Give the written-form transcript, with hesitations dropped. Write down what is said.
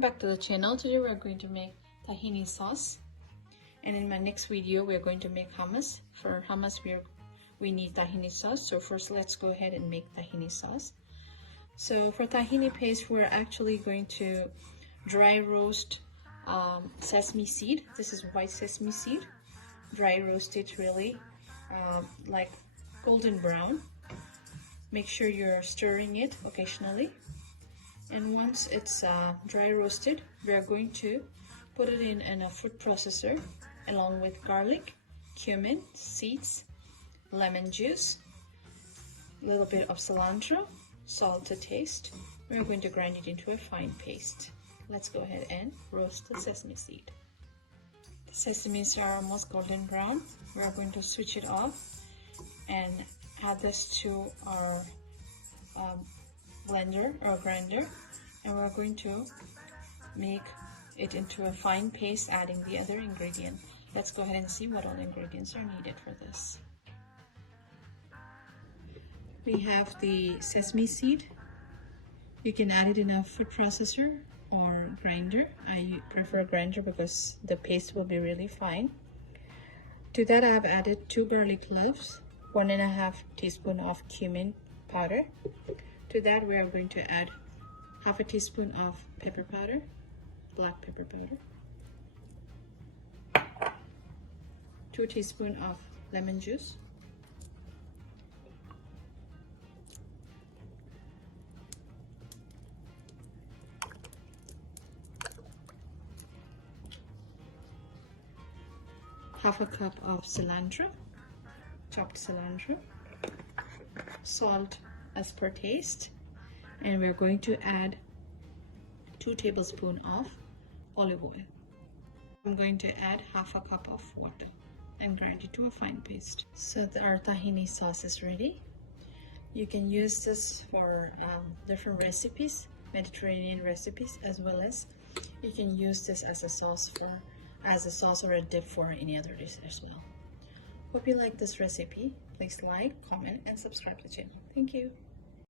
Welcome back to the channel. Today we're going to make tahini sauce, and in my next video we're going to make hummus. For hummus we need tahini sauce. So first let's go ahead and make tahini sauce. So for tahini paste we're actually going to dry roast sesame seed. This is white sesame seed. Dry roast it really like golden brown. Make sure you're stirring it occasionally. And once it's dry roasted, we are going to put it in a food processor along with garlic, cumin, seeds, lemon juice, a little bit of cilantro, salt to taste. We're going to grind it into a fine paste. Let's go ahead and roast the sesame seed. The sesames are almost golden brown. We're going to switch it off and add this to our blender or grinder, and we're going to make it into a fine paste, adding the other ingredient. Let's go ahead and see what all ingredients are needed for this. We have the sesame seed. You can add it in a food processor or grinder. I prefer grinder because the paste will be really fine. To that I've added 2 garlic cloves, 1.5 teaspoon of cumin powder. To that we are going to add half a teaspoon of pepper powder, black pepper powder, 2 teaspoons of lemon juice, half a cup of cilantro, chopped cilantro, salt as per taste, and we're going to add 2 tablespoons of olive oil. I'm going to add half a cup of water and grind it to a fine paste. So our tahini sauce is ready. You can use this for different recipes, Mediterranean recipes, as well as you can use this as a sauce or a dip for any other dish as well. Hope you like this recipe. Please like, comment, and subscribe to the channel. Thank you.